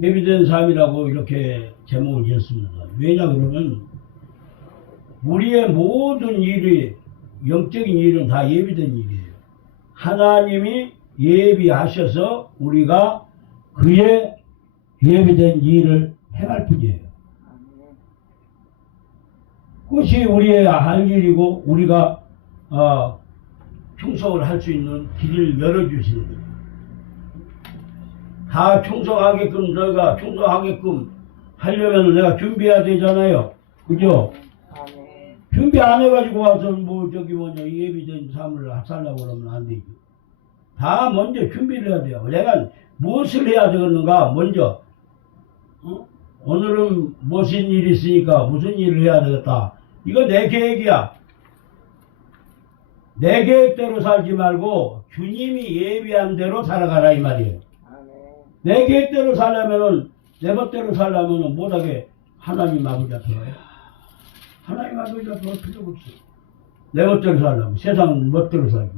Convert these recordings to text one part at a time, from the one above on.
예비된 삶이라고 이렇게 제목을 지었습니다. 왜냐 그러면 우리의 모든 일이 영적인 일은 다 예비된 일이에요. 하나님이 예비하셔서 우리가 그의 예비된 일을 행할 뿐이에요. 그것이 우리의 할 일이고 우리가 충성을 할 수 있는 길을 열어주시는 거예요. 다 충성하게끔 너희가 충성하게끔 하려면 내가 준비해야 되잖아요. 그죠? 준비 안 해가지고 와서 예비된 삶을 살려고 그러면 안 되죠. 다 먼저 준비를 해야 돼요. 내가 무엇을 해야 되겠는가 먼저 오늘은 무슨 일이 있으니까 무슨 일을 해야 되겠다. 이거 내 계획이야. 내 계획대로 살지 말고 주님이 예비한 대로 살아가라 이 말이에요. 내 계획대로 살려면은 내 멋대로 살려면은 못하게 하나님 아버지 앞에 와요. 하나님 아버지 앞에 올 필요가 없어요. 내 멋대로 살려면 세상 멋대로 살고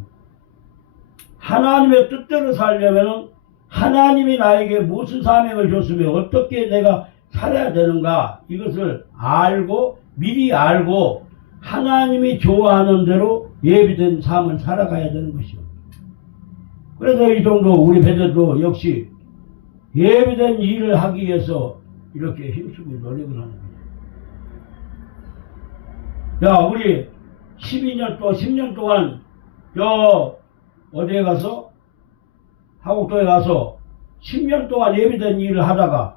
하나님의 뜻대로 살려면은 하나님이 나에게 무슨 사명을 줬으면 어떻게 내가 살아야 되는가 이것을 알고 미리 알고 하나님이 좋아하는 대로 예비된 삶을 살아가야 되는 것이요. 그래서 이 정도 우리 배들도 역시 예비된 일을 하기 위해서 이렇게 힘쓰고 노력을 하는 거예요. 야, 우리 10년 동안 어디에 가서 하곡도에 가서 10년 동안 예비된 일을 하다가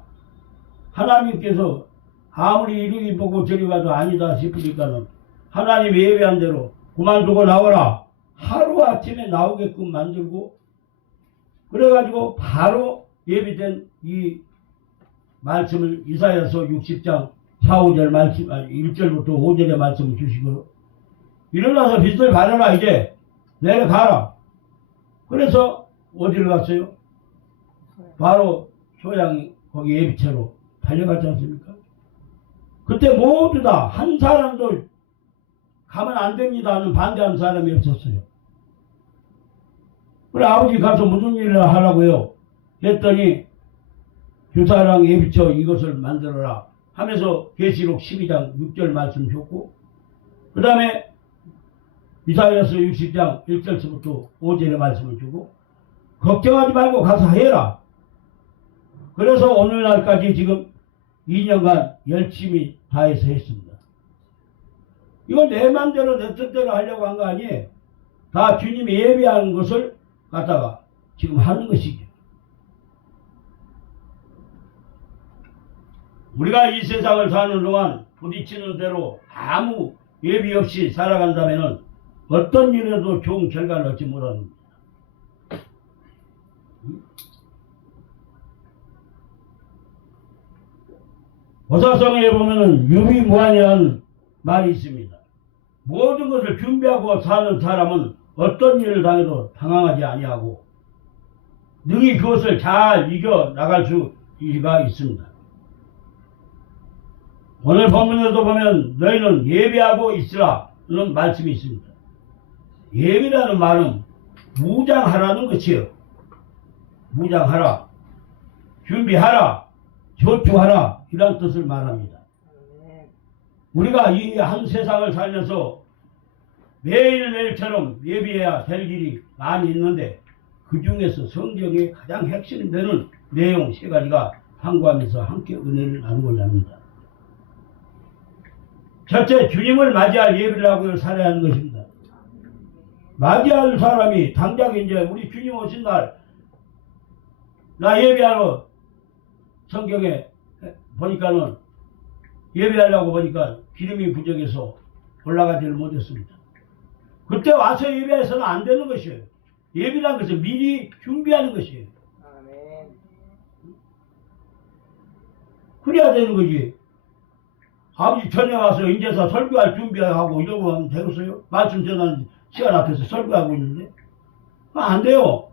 하나님께서 아무리 이리 보고 저리 봐도 아니다 싶으니까는 하나님 예비한 대로 그만두고 나오라. 하루아침에 나오게끔 만들고 그래가지고 바로 예비된 이 말씀을 이사야서 60장 4, 5절 말씀 1절부터 5절의 말씀을 주시고 일어나서 빛을 발하라 이제 내려가라. 그래서 어디를 갔어요? 바로 소양이 거기 예비체로 달려갔지 않습니까? 그때 모두 다 한 사람도 가면 안 됩니다 하는 반대하는 사람이 없었어요. 그래 아버지 가서 무슨 일을 하라고요? 했더니 규사랑 예비처 이것을 만들어라 하면서 계시록 12장 6절 말씀 줬고 그 다음에 이사야서 60장 1절부터 5절의 말씀을 주고 걱정하지 말고 가서 해라. 그래서 오늘날까지 지금 2년간 열심히 다해서 했습니다. 이건 내 맘대로 내 뜻대로 하려고 한 거 아니에요. 다 주님이 예비하는 것을 갖다가 지금 하는 것이죠. 우리가 이 세상을 사는 동안 부딪히는 대로 아무 예비 없이 살아간다면 어떤 일에도 좋은 결과를 얻지 못합니다. 보사성에 보면은 유비무환이라는 말이 있습니다. 모든 것을 준비하고 사는 사람은 어떤 일을 당해도 당황하지 아니하고 능히 그것을 잘 이겨 나갈 수가 있습니다. 오늘 본문에도 보면 너희는 예비하고 있으라는 말씀이 있습니다. 예비라는 말은 무장하라는 것이에요. 무장하라, 준비하라, 조투하라 이런 뜻을 말합니다. 우리가 이 한 세상을 살면서 매일매일처럼 예비해야 될 일이 많이 있는데 그 중에서 성경의 가장 핵심되는 내용 세 가지가 상고하면서 함께 은혜를 나누고자 합니다. 첫째, 주님을 맞이할 예비를 하고 살아야 하는 것입니다. 맞이할 사람이 당장 이제 우리 주님 오신 날 나 예비하러 성경에 보니까는 예배하려고 보니까 기름이 부족해서 올라가지를 못했습니다. 그때 와서 예배해서는 안 되는 것이에요. 예배라는 것은 미리 준비하는 것이에요. 그래야 되는 거지. 아버지 전에 와서 인제서 설교할 준비하고 이러고 하면 되겠어요? 말씀 전하는 시간 앞에서 설교하고 있는데 안 돼요.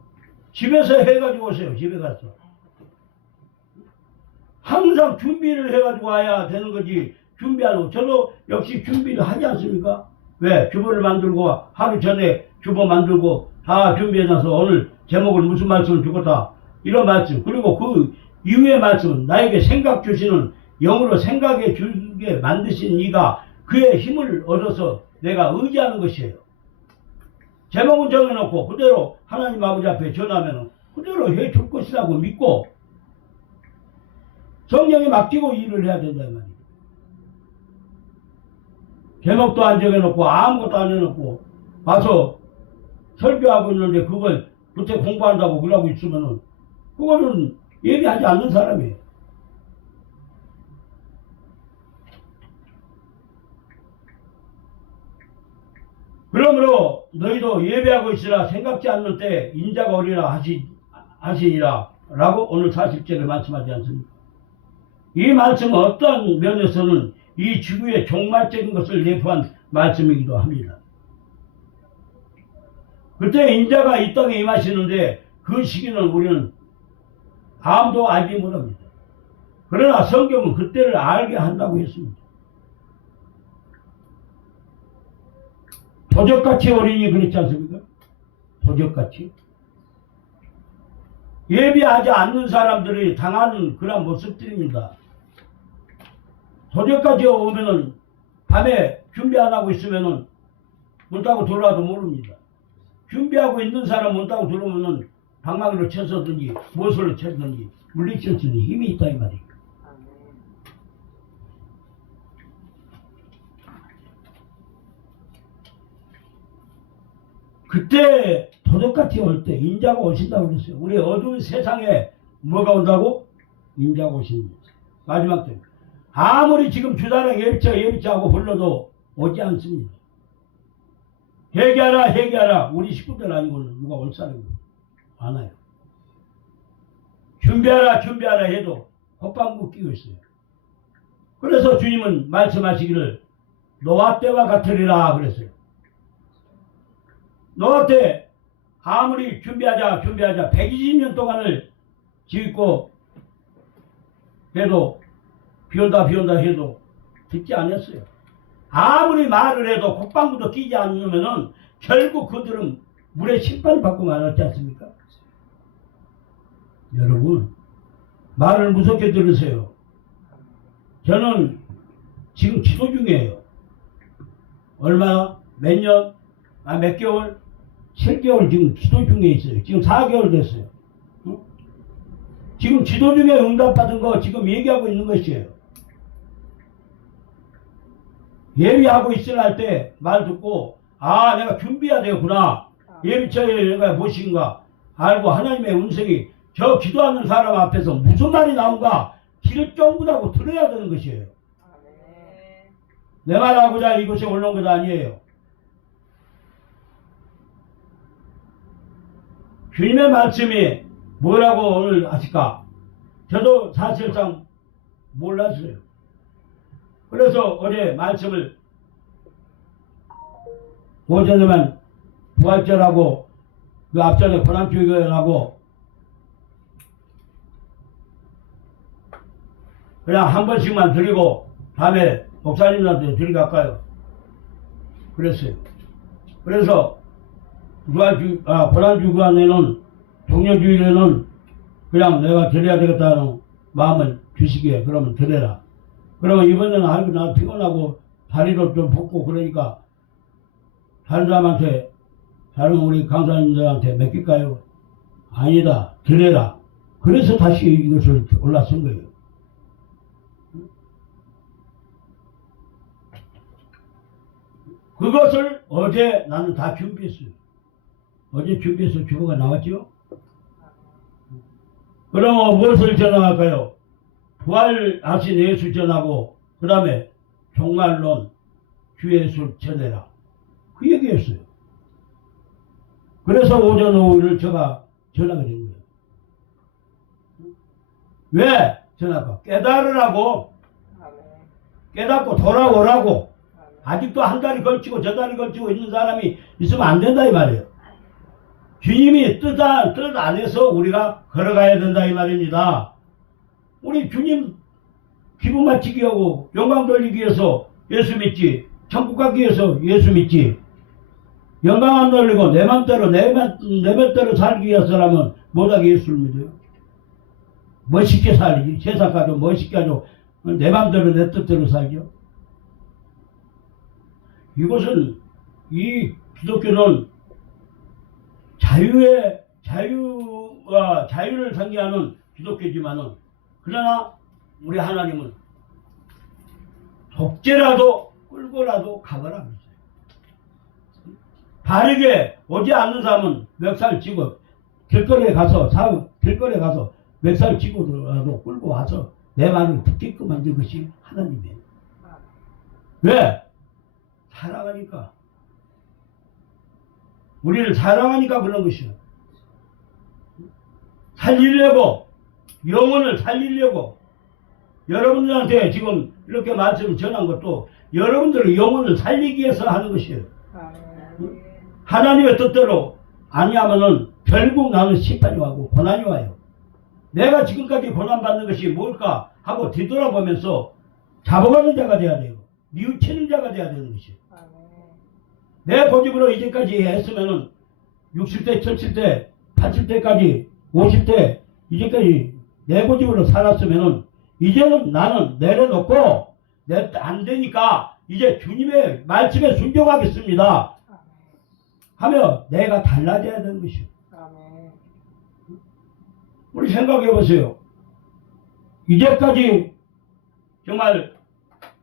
집에서 해가지고 오세요. 집에 가서. 항상 준비를 해가지고 와야 되는 거지. 준비하고. 저도 역시 준비를 하지 않습니까? 왜? 주보를 만들고 하루 전에 주보 만들고 다 준비해놔서 오늘 제목을 무슨 말씀을 주겠다. 이런 말씀. 그리고 그 이후의 말씀은 나에게 생각 주시는 영으로 생각해 주게 만드신 이가 그의 힘을 얻어서 내가 의지하는 것이에요. 제목은 정해놓고 그대로 하나님 아버지 앞에 전하면 그대로 해줄 것이라고 믿고 성령에 맡기고 일을 해야 된다 이 말이에요. 제목도 안 정해놓고 아무것도 안 해놓고 와서 설교하고 있는데 그걸 그때 공부한다고 그러고 있으면은 그거는 예비하지 않는 사람이에요. 그러므로 너희도 예배하고 있으라 생각지 않는 때 인자가 오리라 하시니라 라고 오늘 40절에 말씀하지 않습니까? 이 말씀은 어떤 면에서는 이 지구의 종말적인 것을 내포한 말씀이기도 합니다. 그때 인자가 이 땅에 임하시는데 그 시기는 우리는 아무도 알지 못합니다. 그러나 성경은 그때를 알게 한다고 했습니다. 도적같이 어린이 그랬지 않습니까? 도적같이. 예비하지 않는 사람들이 당하는 그런 모습들입니다. 도적같이 오면은 밤에 준비 안 하고 있으면은 문 따고 들어와도 모릅니다. 준비하고 있는 사람 문 따고 들어오면은 방망이로 쳐서든지 무엇으로 쳤든지 물리쳤든지 힘이 있다 이 말이에요. 그때 도둑같이 올 때 인자가 오신다고 그랬어요. 우리 어두운 세상에 뭐가 온다고? 인자가 오십니다. 마지막 때 아무리 지금 주단에 예비처하고 불러도 오지 않습니다. 회개하라 우리 식구들 아니고는 누가 올 사람이 안 와요. 준비하라 해도 헛방구 끼고 있어요. 그래서 주님은 말씀하시기를 노아 때와 같으리라 그랬어요. 노아 때 아무리 준비하자 120년 동안을 짓고 해도 비온다 해도 듣지 않았어요. 아무리 말을 해도 콧방구도 끼지 않으면은 결국 그들은 물에 심판받고 말았지 않습니까? 여러분 말을 무섭게 들으세요. 저는 지금 기도 중이에요. 얼마? 몇 년? 몇 개월? 7개월 지금 기도 중에 있어요. 지금 4개월 됐어요. 지금 기도 중에 응답받은 거 지금 얘기하고 있는 것이에요. 예비하고 있으라 할 때 말 듣고 내가 준비해야 되겠구나. 예비처에 내가 무엇인가 알고 하나님의 음성이 저 기도하는 사람 앞에서 무슨 말이 나온가 귀를 쫑긋하고 들어야 되는 것이에요. 내 말하고자 이것이 올라온 것 아니에요. 주님의 말씀이 뭐라고 오늘 하실까? 저도 사실상 몰랐어요. 그래서 어제 말씀을 오전에만 부활절하고 그 앞전에 고난주일하고 그냥 한 번씩만 드리고 다음에 목사님한테 드리갈까요? 그랬어요. 그래서 고난주일에는 종료주일에는 그냥 내가 드려야 되겠다는 마음을 주시기에 그러면 드려라. 그러면 이번에는 아이고 나 피곤하고 다리도 좀 붓고 그러니까 다른 사람한테 다른 우리 강사님들한테 맡길까요? 아니다 드려라. 그래서 다시 이것을 올라선 거예요. 그것을 어제 나는 다 준비했어요. 어제 준비해서 주보가 나왔죠? 그러면 무엇을 전화할까요? 부활하신 예수 전하고 그 다음에 종말론 주 예수 전해라. 그 얘기였어요. 그래서 오전 오후를 제가 전하게 된 거예요. 왜 전할까? 깨달으라고. 깨닫고 돌아오라고. 아직도 한 다리 걸치고 저 다리 걸치고 있는 사람이 있으면 안 된다 이 말이에요. 주님이 뜻 안에서 우리가 걸어가야 된다 이 말입니다. 우리 주님 기분 맞추기 하고 영광 돌리기 위해서 예수 믿지. 천국 가기 위해서 예수 믿지. 영광 안 돌리고 내 맘대로 살기 위해서라면 못하게 예수를 믿어요. 멋있게 살지. 세상 가지고 멋있게 하죠. 내 맘대로 내 뜻대로 살죠. 이것은, 이 기독교는 자유를 상기하는 기독교지만은, 그러나 우리 하나님은 독재라도 끌고라도 가거라. 바르게 오지 않는 사람은 멱살 쥐고 길거리에 가서 멱살 쥐고라도 끌고 와서 내 말을 듣게끔 만든 것이 하나님이에요. 왜? 사랑하니까. 우리를 사랑하니까 그런 것이요. 살리려고, 영혼을 살리려고, 여러분들한테 지금 이렇게 말씀을 전한 것도 여러분들의 영혼을 살리기 위해서 하는 것이에요. 하나님의 뜻대로 아니하면은 결국 나는 심판이 와고 고난이 와요. 내가 지금까지 고난받는 것이 뭘까 하고 뒤돌아보면서 잡아가는 자가 돼야 돼요. 뉘우치는 자가 돼야 되는 것이에요. 내 고집으로 이제까지 했으면은 60대, 70대, 80대까지, 50대, 이제까지 내 고집으로 살았으면은 이제는 나는 내려놓고 안 되니까 이제 주님의 말씀에 순종하겠습니다 하며 내가 달라져야 되는 것이요. 우리 생각해 보세요. 이제까지 정말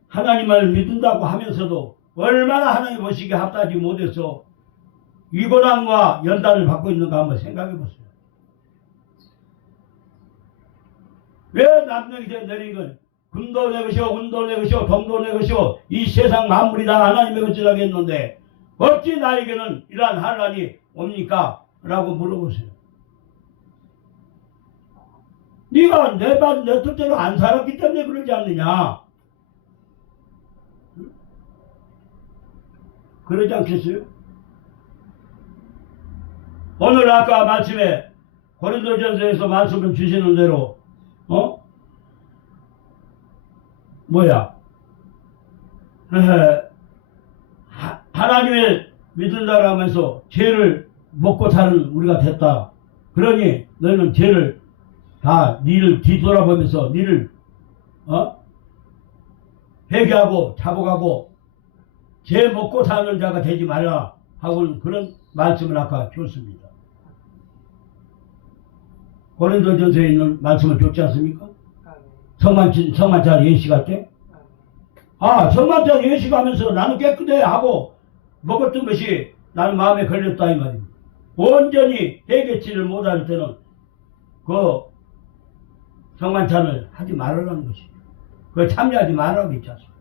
하나님을 믿는다고 하면서도 얼마나 하나님 보시기에 합당하지 못해서 이 고난과 연단을 받고 있는가 한번 생각해 보세요. 왜 남녀이 내린 건 금도 내 것이요, 은도 내 것이요, 동도 내 것이요, 이 세상 만물이 다 하나님의 것이라고 했는데 어찌 나에게는 이러한 환난이 옵니까? 라고 물어보세요. 네가 내 뜻대로 안 살았기 때문에 그러지 않느냐? 그러지 않겠어요? 오늘 아까 말씀에 고린도전서에서 말씀을 주시는 대로 하나님을 믿는다고 하면서 죄를 먹고 사는 우리가 됐다. 그러니 너희는 죄를 다 니를 뒤돌아보면서 니를 회개하고 자복하고 죄 먹고 사는 자가 되지 말라 하고는 그런 말씀을 아까 줬습니다. 고린도전서에 있는 말씀을 줬지 않습니까? 성만찬 예식할 때? 성만찬 예식하면서 나는 깨끗해 하고 먹었던 것이 나는 마음에 걸렸다 이 말입니다. 온전히 해결치를 못할 때는 그 성만찬을 하지 말으라는 것이죠. 그걸 참여하지 말라고 했지 않습니까?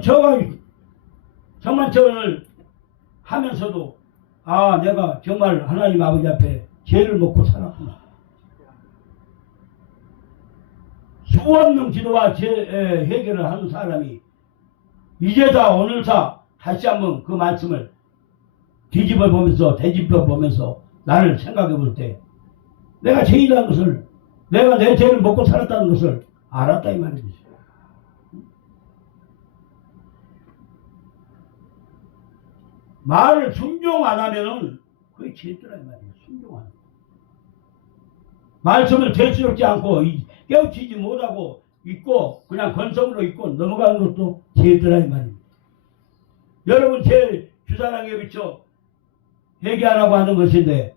저는 성만찬을 하면서도 내가 정말 하나님 아버지 앞에 죄를 먹고 살았구나. 수없는 기도와 해결을 하는 사람이 이제다 오늘사 다시 한번 그 말씀을 되짚어 보면서 나를 생각해 볼 때 내가 죄인이라는 것을, 내가 내 죄를 먹고 살았다는 것을 알았다 이 말입니다. 말을 순종 안 하면은 그게 죄더라 이 말이에요. 순종 안 하면. 말씀을 대수롭지 않고 깨우치지 못하고 있고 그냥 건성으로 있고 넘어가는 것도 죄더라 이 말입니다. 여러분 제 주사랑에 비춰 회개하라고 하는 것인데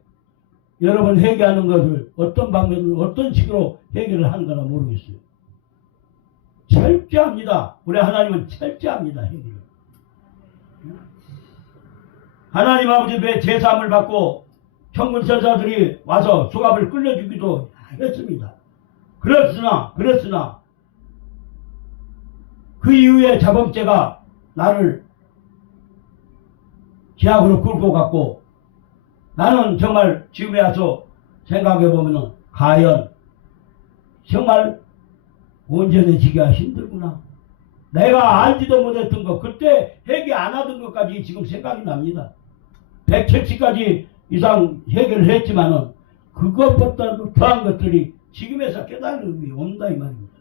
여러분 회개하는 것을 어떤 방법으로 어떤 식으로 회개를 하는 거나 모르겠어요. 철저합니다. 우리 하나님은 철저합니다. 회개를. 하나님 아버지 배 제사함을 받고 천군 천사들이 와서 수갑을 끌려주기도 했습니다. 그랬으나 그 이후에 자범죄가 나를 지하으로 끌고 갔고 나는 정말 지금에 와서 생각해 보면은 과연 정말 온전해지기가 힘들구나. 내가 알지도 못했던 것, 그때 회개 안 하던 것까지 지금 생각이 납니다. 170가지 이상 해결을 했지만은 그것보다 더한 것들이 지금에서 깨달음이 온다 이 말입니다.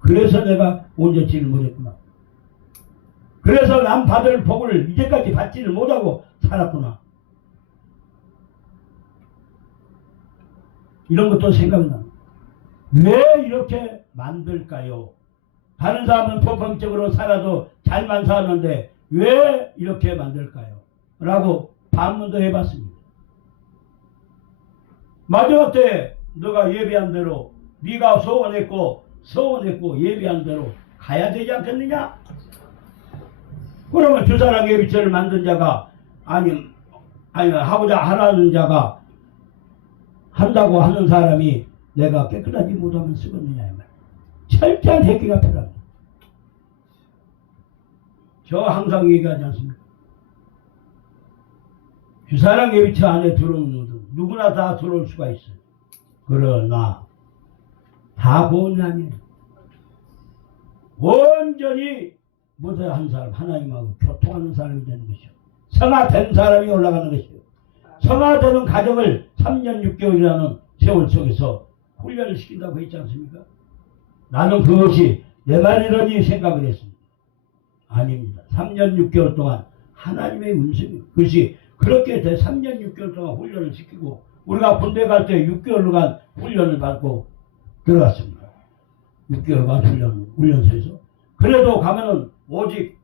그래서 내가 온전치를 못했구나. 그래서 남 받을 복을 이제까지 받지를 못하고 살았구나. 이런 것도 생각납니다. 왜 이렇게 만들까요? 다른 사람은 포범적으로 살아도 잘만 사는데 왜 이렇게 만들까요? 라고 반문도 해봤습니다. 마지막 때 너가 예비한 대로 네가 소원했고 예비한 대로 가야 되지 않겠느냐? 그러면 주사랑 예비체를 만든 자가 아니 하고자 하라는 자가 한다고 하는 사람이 내가 깨끗하지 못하면 쓰겠느냐 이 말. 철저한 회개가 필요합니다. 저 항상 얘기하지 않습니까? 주사랑 예비체 안에 들어오는 놈들 누구나 다 들어올 수가 있어요. 그러나 다 고은이 아니에요. 온전히 모두한 사람 하나님하고 교통하는 사람이 되는 것이요. 성화된 사람이 올라가는 것이요. 성화되는 과정을 3년 6개월이라는 세월 속에서 훈련을 시킨다고 했지 않습니까? 나는 그것이 내 말이라니 생각을 했습니다. 아닙니다. 3년 6개월 동안 하나님의 음성이 그것이 그렇게 3년 6개월 동안 훈련을 시키고 우리가 군대 갈 때 6개월간 훈련을 받고 들어갔습니다. 6개월간 훈련소에서. 그래도 가면은 오직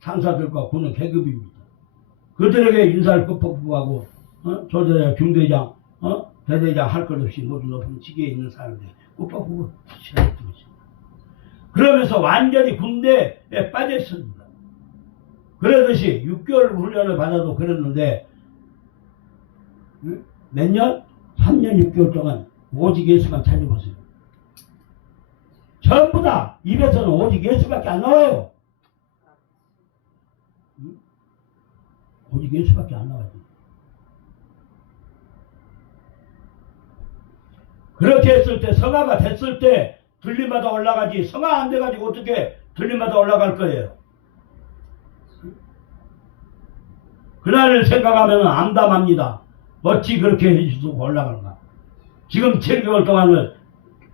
상사들과 군은 계급입니다. 그들에게 인사를 끄덕끄덕하고 조대장, 중대장, 대대장 할 것 없이 모두 높은 직위에 있는 사람들이 끄덕끄덕 시작했던 것입니다. 그러면서 완전히 군대에 빠져 있습니다. 그러듯이 6개월 훈련을 받아도 그랬는데 몇 년? 3년 6개월 동안 오직 예수만 찾아보세요. 전부 다 입에서는 오직 예수밖에 안 나와요. 오직 예수밖에 안 나와요. 그렇게 했을 때 성화가 됐을 때 들림마다 올라가지 성화 안 돼가지고 어떻게 들림마다 올라갈 거예요. 그날을 생각하면 암담합니다. 어찌 그렇게 해주시고 올라가는가. 지금 7개월 동안을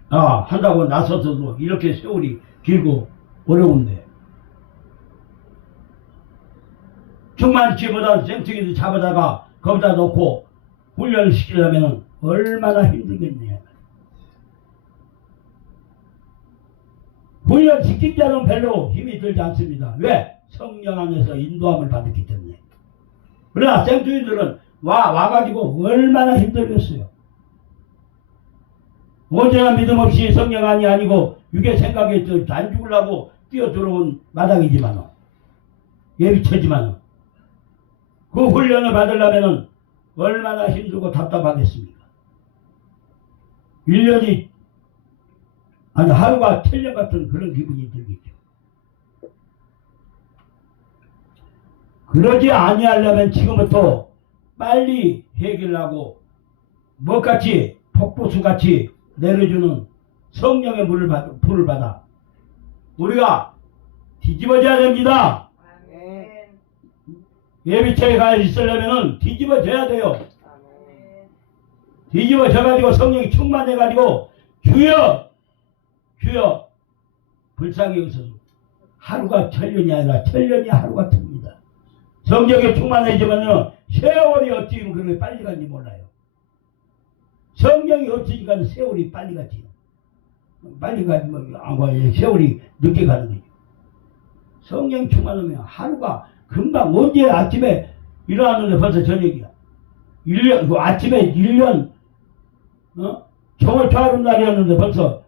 한다고 나서서도 이렇게 세월이 길고 어려운데 충만치보다 생튀기도 잡아다가 거기다 놓고 훈련을 시키려면 얼마나 힘들겠냐. 훈련 시킨 자는 별로 힘이 들지 않습니다. 왜? 성령 안에서 인도함을 받았기 때문에. 그러나 생투이들은 와가지고 얼마나 힘들겠어요. 언제나 믿음 없이 성령 안이 아니고 육의 생각에 안 죽으려고 뛰어들어온 마당이지만 예비체지만 그 훈련을 받으려면 얼마나 힘들고 답답하겠습니까? 1년이 아니 하루가 7년 같은 그런 기분이 들겠죠. 그러지 아니하려면 지금부터 빨리 해결하고 뭐같이 폭포수같이 내려주는 성령의 불을 받아 우리가 뒤집어져야 됩니다. 예비체에 가 있으려면 뒤집어져야 돼요. 뒤집어져가지고 성령이 충만해가지고 주여 불쌍히 여기서 하루가 천년이 아니라 천년이 하루 같습니다. 성령에 충만해지면요 세월이 어찌 그렇게 빨리 가는지 몰라요. 성령이 없으니까 세월이 빨리 가지. 빨리 가면 안 가요. 세월이 늦게 가는 거죠. 성령 충만하면 하루가 금방 언제 아침에 일어났는데 벌써 저녁이야. 1년, 그 아침에 1년, 정월 초하루 날이었는데 벌써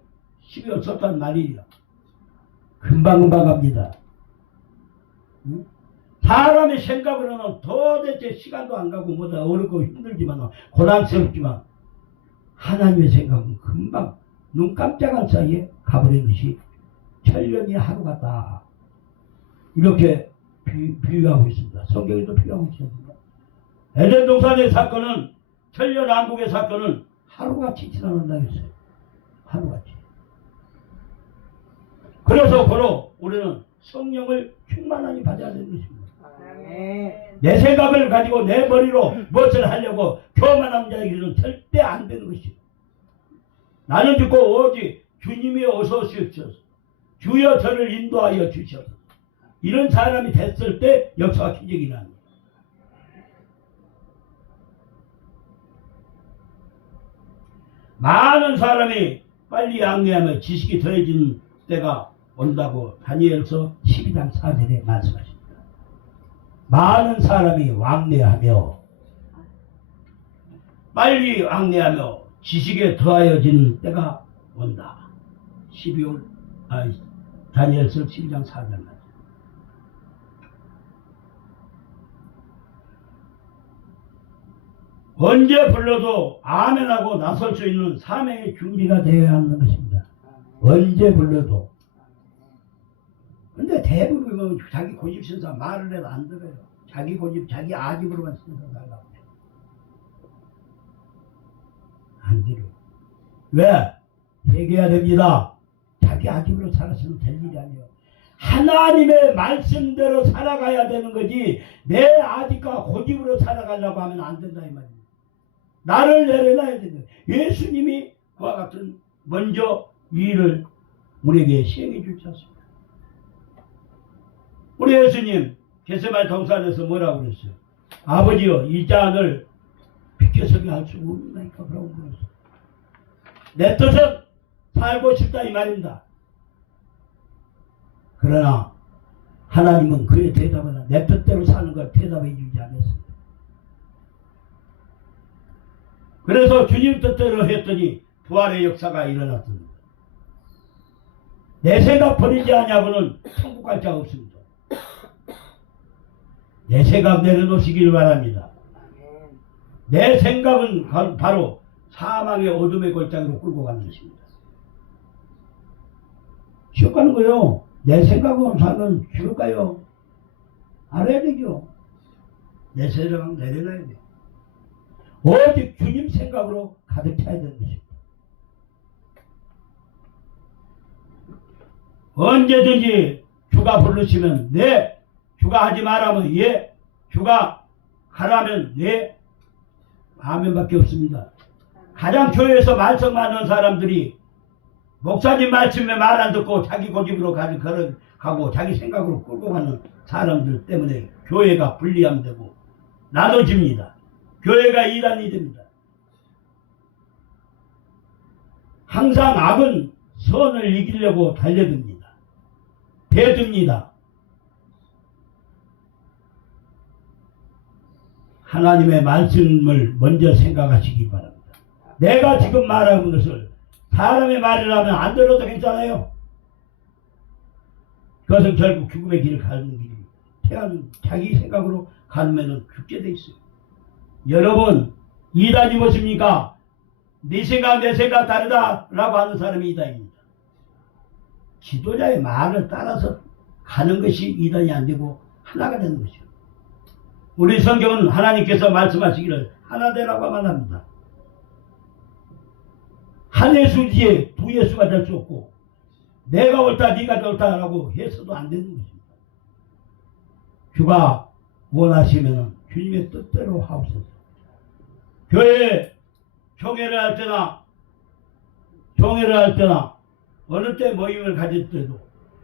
12월 섭단 날이야. 금방금방 갑니다. 응? 사람의 생각으로는 도대체 시간도 안 가고 뭐다 어렵고 힘들지만 고난스럽지만 하나님의 생각은 금방 눈 깜짝한 사이에 가버린 것이 천년이 하루 같다. 이렇게 비유하고 있습니다. 성경에도 비유하고 있습니다. 에덴 동산의 사건은 천년 왕국의 사건은 하루같이 지나간다고 했어요. 하루같이. 그래서 바로 우리는 성령을 충만하게 받아야 되는 것입니다. 내 생각을 가지고 내 머리로 무엇을 하려고 교만한 자에게는 절대 안 되는 것이요. 나는 듣고 오직 주님이 어서 오시옵소서. 주여 저를 인도하여 주시옵소서. 이런 사람이 됐을 때 역사가 기적이 납니다. 많은 사람이 빨리 왕래하며 지식이 더해지는 때가 온다고 다니엘서 12장 4절에 말씀하십니다. 많은 사람이 왕래하며 빨리 왕래하며 지식에 더하여지는 때가 온다. 12월 다니엘서 12장 4절 말씀. 언제 불러도 아멘하고 나설 수 있는 사명의 준비가 되어야 하는 것입니다. 언제 불러도. 근데 대부분은 자기 고집 신사 말을 해도 안 들어요. 자기 고집, 자기 아집으로만 신사 달라고 해요. 안 들어요. 왜? 회개해야 됩니다. 자기 아집으로 살았으면 될 일이 아니에요. 하나님의 말씀대로 살아가야 되는 거지 내 아집과 고집으로 살아가려고 하면 안 된다 이 말이에요. 나를 내려놔야 된다. 예수님이 그와 같은 먼저 이 일을 우리에게 시행해 주지 않습니까? 우리 예수님 겟세마네 동산에서 뭐라고 그랬어요? 아버지여 이 잔을 비켜서게 할 수 없나이까 그러고 그랬어요. 내 뜻은 살고 싶다 이 말입니다. 그러나 하나님은 그의 대답은 내 뜻대로 사는 걸 대답해 주지 않았습니다. 그래서 주님 뜻대로 했더니 부활의 역사가 일어났습니다. 내 생각 버리지 않냐고는 천국 갈 자가 없습니다. 내 생각 내려놓으시길 바랍니다. 내 생각은 바로 사망의 어둠의 골짜기로 끌고 가는 것입니다. 지옥 가는 거요. 내 생각으로 살면 지옥 가요. 알아야 되죠. 내 생각 내려놔야 돼요. 오직 주님 생각으로 가득 차야 되는 것입니다. 언제든지 주가 부르시면 네, 주가 하지 말라면 예, 주가 가라면 네, 아멘밖에 없습니다. 가장 교회에서 말씀 많은 사람들이 목사님 말씀에 말 안 듣고 자기 고집으로 가고 자기 생각으로 끌고 가는 사람들 때문에 교회가 분리함되고 나눠집니다. 교회가 이단이 됩니다. 항상 악은 선을 이기려고 달려듭니다. 대듭니다. 하나님의 말씀을 먼저 생각하시기 바랍니다. 내가 지금 말하는 것을 사람의 말이라면 안 들어도 괜찮아요. 그것은 결국 죽음의 길을 가는 길입니다. 태어나는 자기 생각으로 가면 죽게 돼 있어요. 여러분, 이단이 무엇입니까? 네 생각 내 생각 다르다라고 하는 사람이 이단입니다. 지도자의 말을 따라서 가는 것이 이단이 안 되고 하나가 되는 것이죠. 우리 성경은 하나님께서 말씀하시기를 하나 되라고 말합니다. 한 예수지에 두 예수가 될 수 없고 내가 옳다 네가 옳다라고 해서도 안 되는 것입니다. 주가 원하시면 주님의 뜻대로 하옵소서. 교회에 종회를 할 때나 어느 때 모임을 가질 때도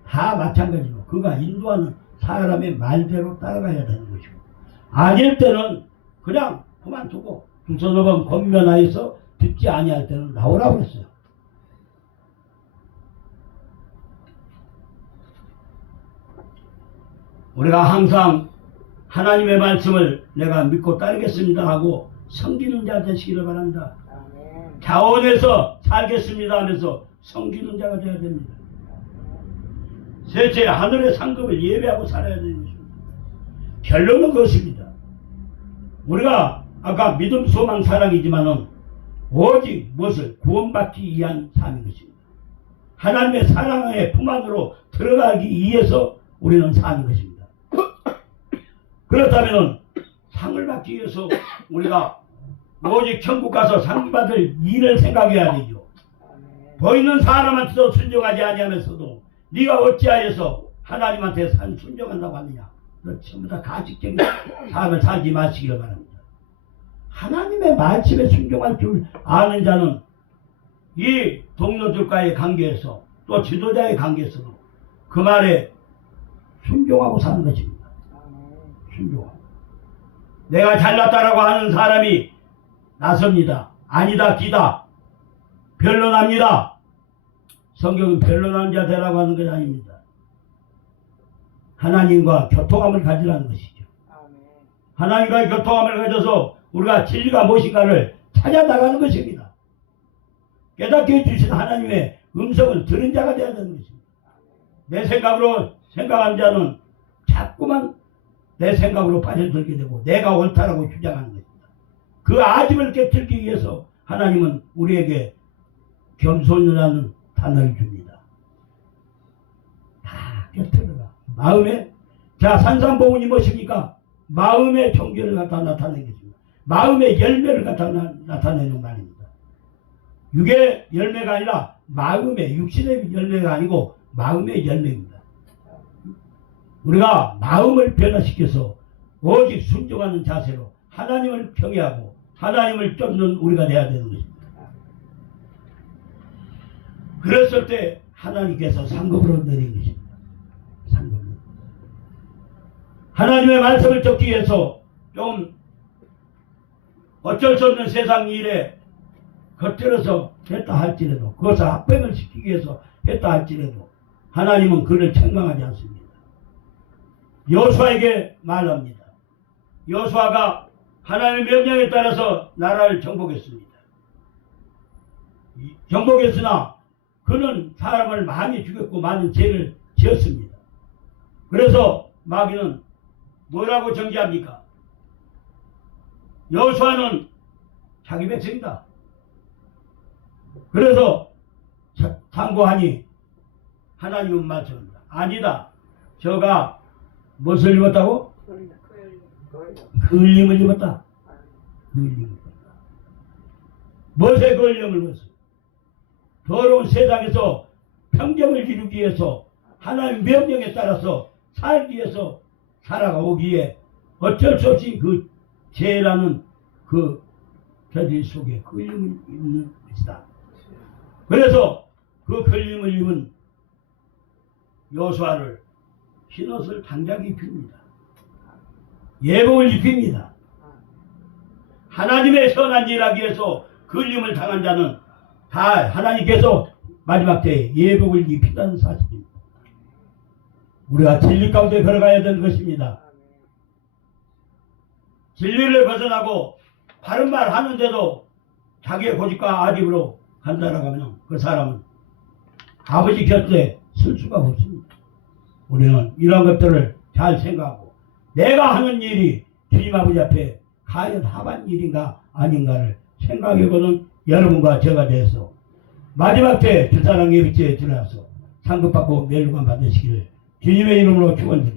다 마찬가지로 그가 인도하는 사람의 말대로 따라가야 되는 것이고 아닐 때는 그냥 그만두고 두서너 번 권면하여서 듣지 아니할 때는 나오라고 했어요. 우리가 항상 하나님의 말씀을 내가 믿고 따르겠습니다 하고 섬기는 자 되시기를 바랍니다. 자원해서 살겠습니다 하면서 섬기는 자가 되어야 됩니다. 셋째, 하늘의 상급을 예배하고 살아야 되는 것입니다. 결론은 그것입니다. 우리가 아까 믿음, 소망, 사랑이지만은 오직 무엇을 구원받기 위한 삶인 것입니다. 하나님의 사랑의 품 안으로 들어가기 위해서 우리는 사는 것입니다. 그렇다면 상을 받기 위해서 우리가 오직 천국 가서 상 받을 일을 생각해야 되죠. 보이는 사람한테도 순종하지 아니하면서도 네가 어찌하여서 하나님한테 순종한다고 하느냐. 너 전부 다 가식적인 삶을 살지 마시기를 바랍니다. 하나님의 말씀에 순종할 줄 아는 자는 이 동료들과의 관계에서 또 지도자의 관계에서도 그 말에 순종하고 사는 것입니다. 순종하고. 내가 잘났다라고 하는 사람이 나섭니다. 아니다, 기다. 변론합니다. 성경은 변론하는 자 되라고 하는 것이 아닙니다. 하나님과 교통함을 가지라는 것이죠. 하나님과의 교통함을 가져서 우리가 진리가 무엇인가를 찾아나가는 것입니다. 깨닫게 해주신 하나님의 음성을 들은 자가 되어야 되는 것입니다. 내 생각으로 생각한 자는 자꾸만 내 생각으로 빠져들게 되고 내가 옳다라고 주장하는 것입니다. 그 아집을 깨뜨리기 위해서 하나님은 우리에게 겸손이라는 단어를 줍니다. 다 깨뜨려라. 마음에, 자, 산산보훈이 무엇입니까? 마음의 종교를 갖다 나타내는 것입니다. 마음의 열매를 갖다 나타내는 말입니다. 육의 열매가 아니라 마음의, 육신의 열매가 아니고 마음의 열매입니다. 우리가 마음을 변화시켜서 오직 순종하는 자세로 하나님을 경외하고 하나님을 쫓는 우리가 돼야 되는 것입니다. 그랬을 때 하나님께서 상급으로 내린 것입니다. 상급으로. 하나님의 말씀을 듣기 위해서 좀 어쩔 수 없는 세상 일에 겉들어서 했다 할지라도, 그것을 합병을 시키기 위해서 했다 할지라도 하나님은 그를 책망하지 않습니다. 여호수아에게 말합니다. 여호수아가 하나님의 명령에 따라서 나라를 정복했습니다. 정복했으나 그는 사람을 많이 죽였고 많은 죄를 지었습니다. 그래서 마귀는 뭐라고 정죄합니까? 여호수아는 자기 백성이다. 그래서 상고하니 하나님은 말씀합니다. 아니다. 저가 무엇을 입었다고? 그을림을 입었다. 그을림을 입었다. 무엇의 그을림을 입었어? 더러운 세상에서 평정을 이루기 위해서 하나님의 명령에 따라서 살기 위해서 살아가오기에 어쩔 수 없이 그 죄라는 그 저지 속에 그을림을 입는 것이다. 그래서 그 그을림을 입은 여호수아를 흰옷을 당장 입힙니다. 예복을 입힙니다. 하나님의 선한 일 하기 위해서 그을림을 당한 자는 다 하나님께서 마지막 때에 예복을 입힌다는 사실입니다. 우리가 진리 가운데 걸어가야 되는 것입니다. 진리를 벗어나고 바른 말 하는데도 자기의 고집과 아집으로 간다라고 하면 그 사람은 아버지 곁에 쓸 수가 없습니다. 우리는 이런 것들을 잘 생각하고 내가 하는 일이 주님 아버지 앞에 과연 합한 일인가 아닌가를 생각해보는 여러분과 제가 돼서 마지막 때 주사랑 예비죄에 들어가서 상급받고 멸류관 받으시기를 주님의 이름으로 축원드립니다.